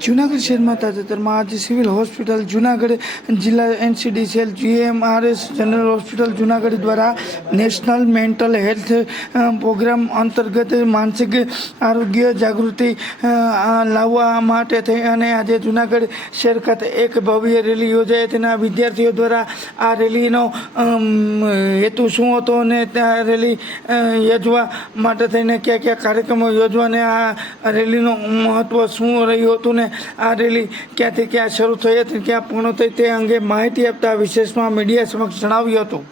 જૂનાગઢ શહેરમાં તાજેતરમાં આજે સિવિલ હોસ્પિટલ જૂનાગઢ જિલ્લા NCDCL GMRS general hospital Junagadh દ્વારા નેશનલ મેન્ટલ હેલ્થ પ્રોગ્રામ અંતર્ગત માનસિક આરોગ્ય જાગૃતિ લાવવા માટે થઈ અને આજે જૂનાગઢ શહેર ખાતે એક ભવ્ય રેલી યોજાઈ. તેના વિદ્યાર્થીઓ દ્વારા આ રેલીનો હેતુ શું હતો અને ત્યાં રેલી યોજવા માટે થઈને કયા કયા કાર્યક્રમો યોજવા અને આ રેલીનું મહત્ત્વ શું રહ્યું હતું ને આ રેલી ક્યાંથી ક્યાં શરૂ થઈ હતી ક્યાં પૂર્ણ થઈ તે અંગે માહિતી આપતા વિશેષમાં મીડિયા સમક્ષ જણાવ્યું હતું.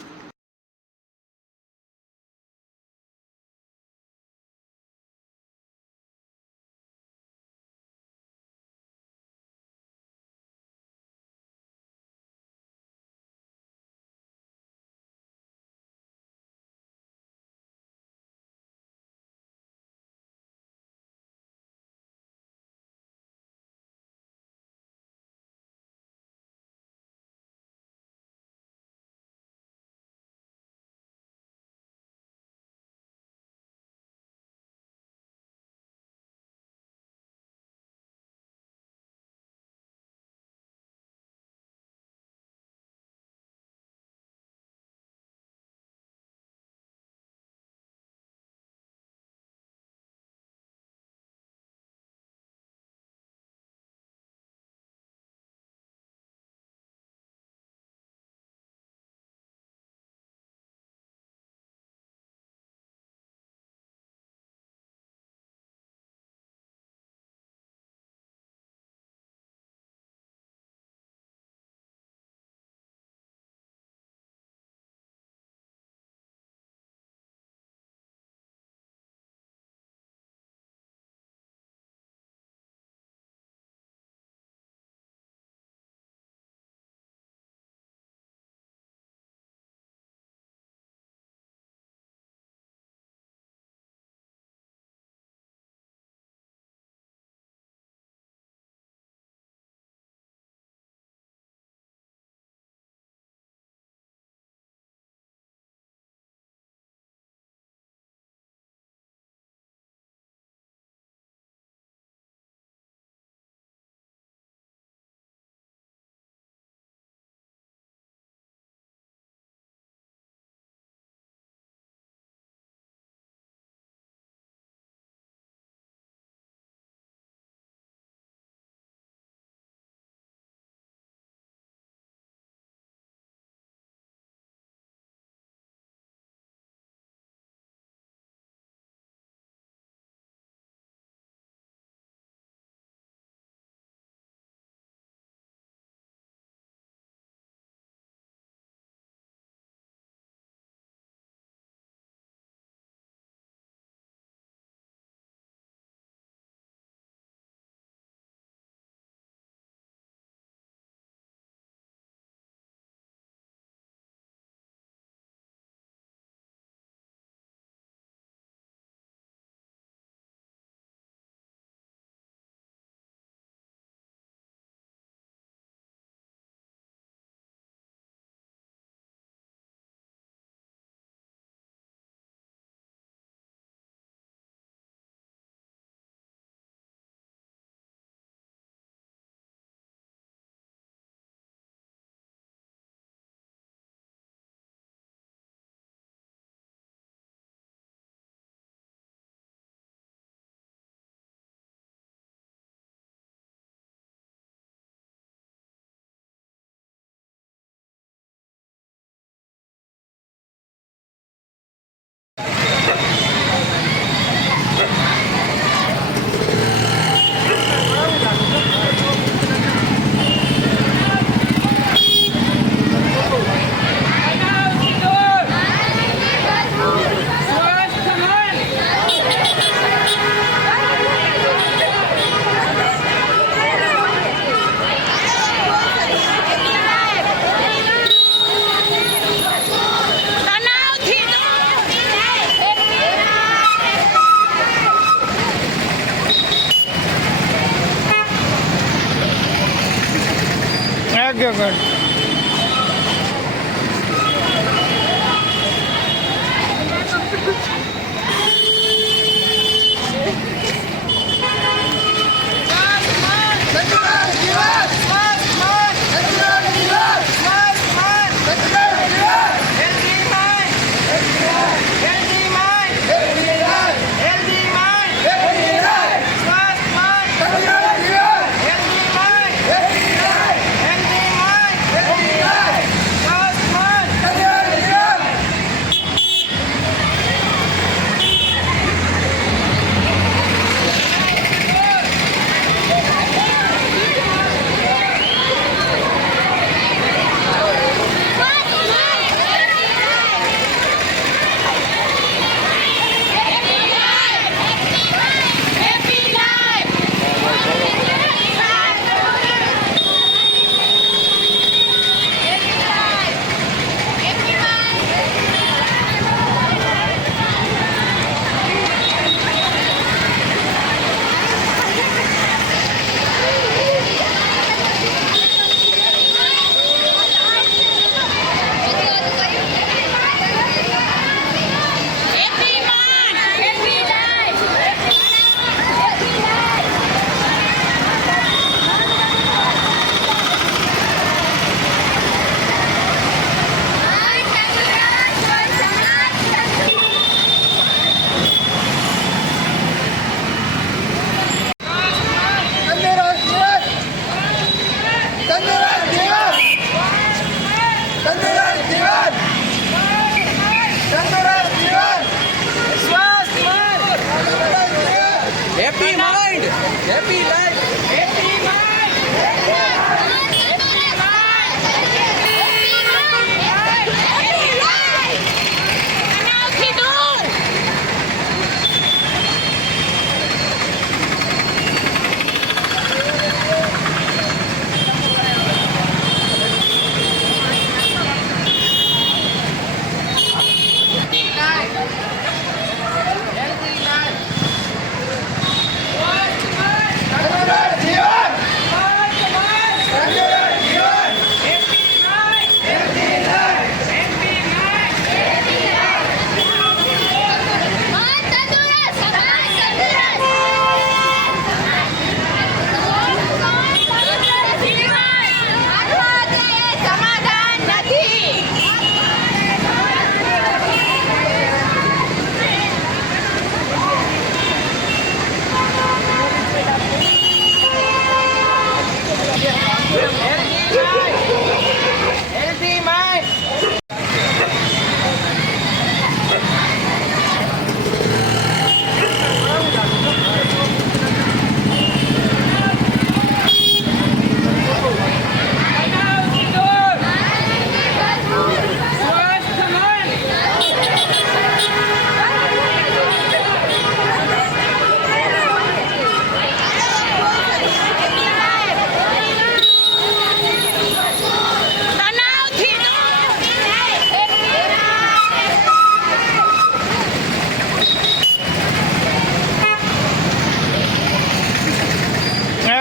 આગળ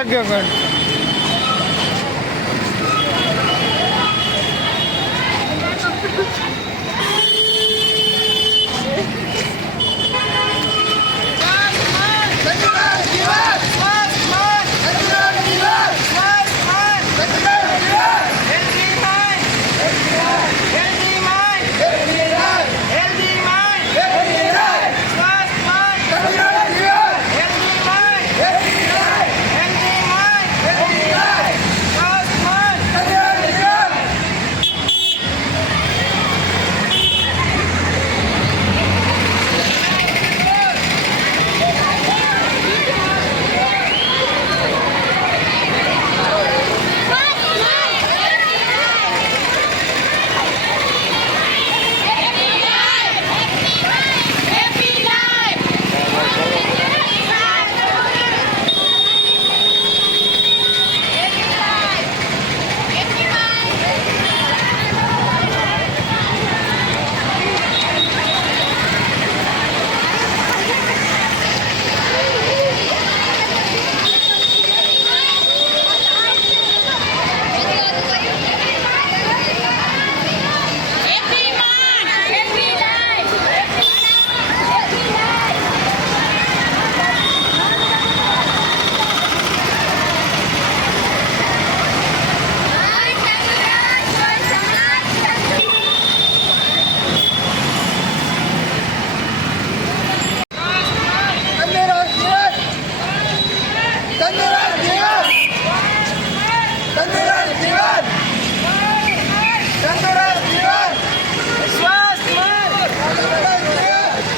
ભાગ્યગઢ.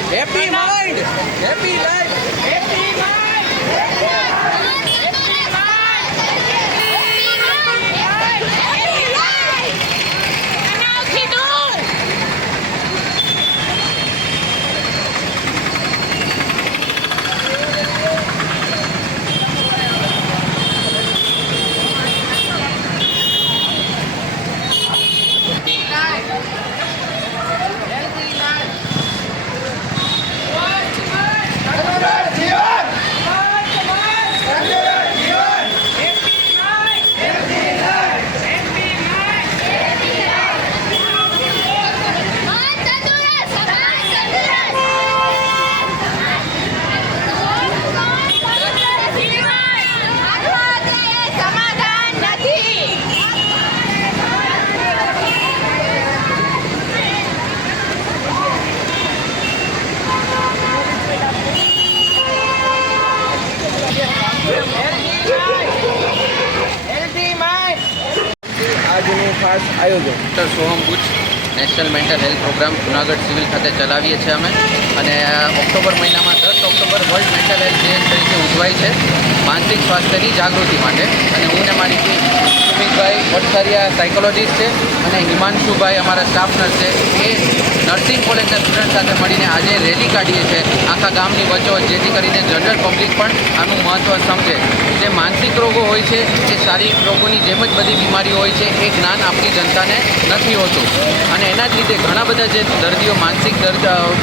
Happy mind, happy life. આજનું ખાસ આયોજન doctor Soham Buch national mental health programme Junagadh civil ખાતે ચલાવીએ છીએ અમે અને ઓક્ટોબર મહિનામાં 10 October world mental health day તરીકે ઉજવાય છે માનસિક સ્વાસ્થ્યની જાગૃતિ માટે. અને હું ને મારી ટીમ સુમિતભાઈ વટસરિયા સાયકોલોજીસ્ટ છે અને હિમાંશુભાઈ અમારા સ્ટાફ નર્સ છે એ નર્સિંગ કોલેજના સ્ટુડન્ટ સાથે મળીને આજે રેલી કાઢીએ છીએ આખા ગામની વચ્ચોવચ, જેથી કરીને જનરલ પબ્લિક પણ આનું મહત્ત્વ સમજે. જે માનસિક રોગો હોય છે એ શારીરિક રોગોની જેમ જ બધી બીમારીઓ હોય છે, એ જ્ઞાન આપણી જનતાને નથી હોતું અને એના જ લીધે ઘણા બધા જે દર્દીઓ માનસિક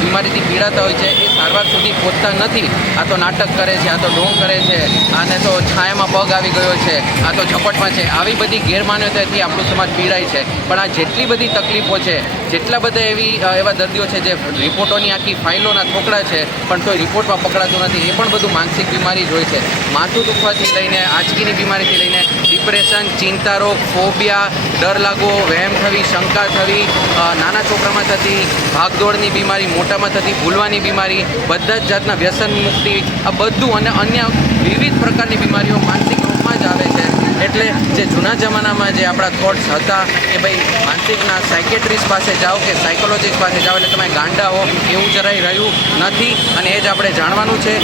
બીમારીથી પીડાતા હોય છે એ સારવાર સુધી પહોંચતા નથી. આ તો નાટક કરે છે, આ તો ઢોંગ કરે છે, આને તો છાયામાં પગ આવી ગયો છે, આ તો ઝપટમાં છે, આવી બધી ગેરમાન્યતાથી આપણું સમાજ પીડાય છે. પણ આ જેટલી બધી તકલીફો છે, જેટલા બધા એવા દર્દીઓ છે જે રિપોર્ટોની આખી ફાઇલોના થોકડા છે પણ કોઈ રિપોર્ટમાં પકડાતું નથી, એ પણ બધું માનસિક બીમારી જ હોય છે. માથું દુખવાથી લઈને આંચકીની બીમારીથી લઈને ડિપ્રેશન, ચિંતા રોગ, ફોબિયા, ડર લાગવો, વહેમ થવી, શંકા થવી, નાના છોકરામાં થતી ભાગદોડની બીમારી, મોટામાં થતી ભૂલવાની બીમારી, બધા જ જાતના વ્યસન મુક્તિ, આ બધું અને અન્ય વિવિધ પ્રકારની બીમારીઓ માનસિક રોગમાં જ આવે છે. એટલે જે જૂના જમાનામાં જે આપણા થોટ્સ હતા કે ભાઈ માનસિકના સાયકેટ્રિસ્ટ પાસે જાઓ કે સાયકોલોજીસ્ટ પાસે જાઓ એટલે તમે ગાંડા હો, એવું જરાય રહ્યું નથી અને એ જ આપણે જાણવાનું છે.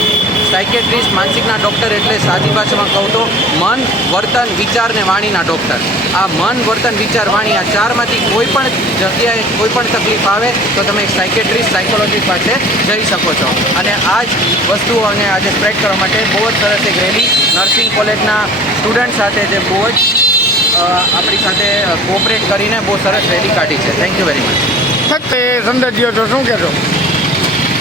સાયકેટ્રિસ્ટ માનસિકના ડૉક્ટર એટલે સાદી ભાષામાં કહું તો મન, વર્તન, વિચાર ને વાણીના ડૉક્ટર. આ મન, વર્તન, વિચાર, વાણી આ ચારમાંથી કોઈ પણ જગ્યાએ કોઈ પણ તકલીફ આવે તો તમે એક સાયકેટ્રિસ્ટ, સાયકોલોજીસ્ટ પાસે જઈ શકો છો. અને આ જ વસ્તુઓને આજે સ્પ્રેડ કરવા માટે બહુ જ સરસ એક રેલી નર્સિંગ કોલેજના સ્ટુડન્ટ સાથે જે બહુ જ આપણી સાથે કોઓપરેટ કરીને બહુ સરસ રેલી કાઢી છે. Thank you very much. સંદેશ તો શું કહેશો?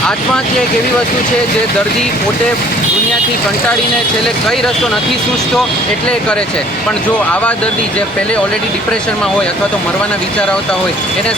આત્મહત્યા એક એવી વસ્તુ છે જે દર્દી પોતે દુનિયાથી દવાથી કંટાળીને છેલ્લે કઈ રસ્તો નથી સૂઝતો એટલે એ કરે છે. પણ જો આવા દર્દી જે પહેલે ઓલરેડી ડિપ્રેશનમાં હોય અથવા તો મરવાના વિચાર આવતા હોય એને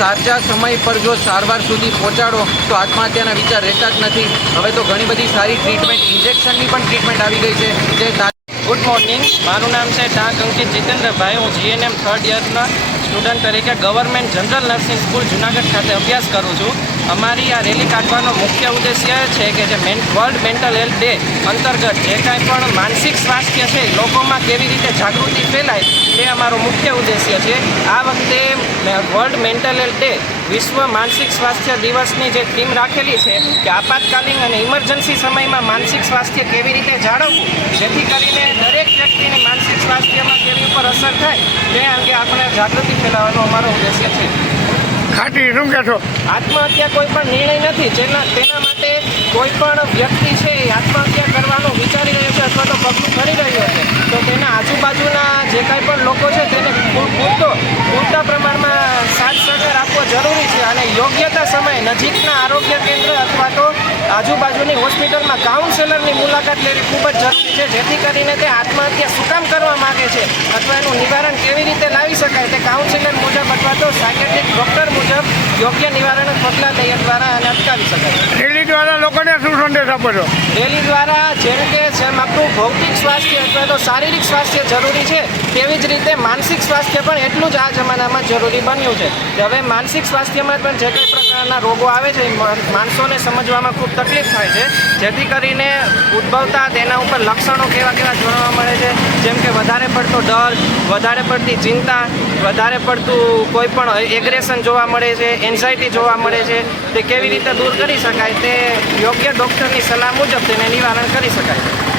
સાચા સમય પર જો સારવાર સુધી પહોંચાડો તો આત્મહત્યાના વિચાર રહેતા જ નથી. હવે તો ઘણી બધી સારી ટ્રીટમેન્ટ, ઇન્જેક્શનની પણ ટ્રીટમેન્ટ આવી ગઈ છે જે ગુડ મોર્નિંગ, મારું નામ છે ટાંક અંકિત જીતેન્દ્રભાઈ. હું GNM 3rd યરના સ્ટુડન્ટ તરીકે government general nursing school Junagadh ખાતે અભ્યાસ કરું છું. અમારી આ રેલી કાઢવાનો મુખ્ય ઉદ્દેશ્ય એ છે કે જે વર્લ્ડ મેન્ટલ હેલ્થ ડે અંતર્ગત જે કાંઈ પણ માનસિક સ્વાસ્થ્ય છે લોકોમાં કેવી રીતે જાગૃતિ ફેલાય તે અમારો મુખ્ય ઉદ્દેશ્ય છે. આ વખતે વર્લ્ડ મેન્ટલ હેલ્થ ડે વિશ્વ માનસિક સ્વાસ્થ્ય દિવસની જે થીમ રાખેલી છે કે આપાતકાલીન અને ઇમરજન્સી સમયમાં માનસિક સ્વાસ્થ્ય કેવી રીતે જાળવવું જેથી કરીને દરેક વ્યક્તિની માનસિક સ્વાસ્થ્યમાં કેવી ઉપર અસર થાય તે અંગે આપણે જાગૃતિ ફેલાવવાનો અમારો ઉદ્દેશ્ય છે. ખાટી શું કહેશો? આત્મહત્યા કોઈ પણ નિર્ણય નથી. તેના માટે કોઈ પણ વ્યક્તિ છે એ આત્મહત્યા કરવાનું વિચારી રહ્યો છે અથવા તો પગલું કરી રહ્યો છે તો તેના આજુબાજુના જે કાંઈ પણ લોકો છે તેને પૂરતા પ્રમાણમાં સાથ સહકાર આપવો જરૂરી છે અને યોગ્યતા સમયે નજીકના આરોગ્ય કેન્દ્ર અથવા તો આજુબાજુની હોસ્પિટલમાં કાઉન્સેલરની મુલાકાત લેવી ખૂબ જ જરૂરી છે જેથી કરીને તે આત્મહત્યા શું કામ કરવા માગે છે અથવા એનું નિવારણ કેવી રીતે લાવી શકાય તે કાઉન્સેલર મુજબ અથવા તો સાયકેટ્રિક ડૉક્ટર મુજબ યોગ્ય નિવારણ પગલાં લઈ દ્વારા એને અટકાવી શકાય. રેલી દ્વારા લોકોને શું સંદેશ આપો છો? રેલી દ્વારા જેમ આપણું ભૌતિક સ્વાસ્થ્ય અથવા તો શારીરિક સ્વાસ્થ્ય જરૂરી છે તેવી જ રીતે માનસિક સ્વાસ્થ્ય પણ એટલું જ આ જમાનામાં જરૂરી બન્યું છે. હવે માનસિક સ્વાસ્થ્યમાં પણ જે કંઈ પ્રકારના રોગો આવે છે માણસોને સમજવામાં ખૂબ તકલીફ થાય છે જેથી કરીને ઉદ્ભવતા તેના ઉપર લક્ષણો કેવા જોવા મળે છે જેમ કે વધારે પડતો ડર, વધારે પડતી ચિંતા, વધારે પડતું કોઈ પણ એગ્રેશન જોવા મળે છે, એન્ઝાયટી જોવા મળે છે. તે કેવી રીતે દૂર કરી શકાય તે યોગ્ય ડૉક્ટરની સલાહ મુજબ તેને નિવારણ કરી શકાય.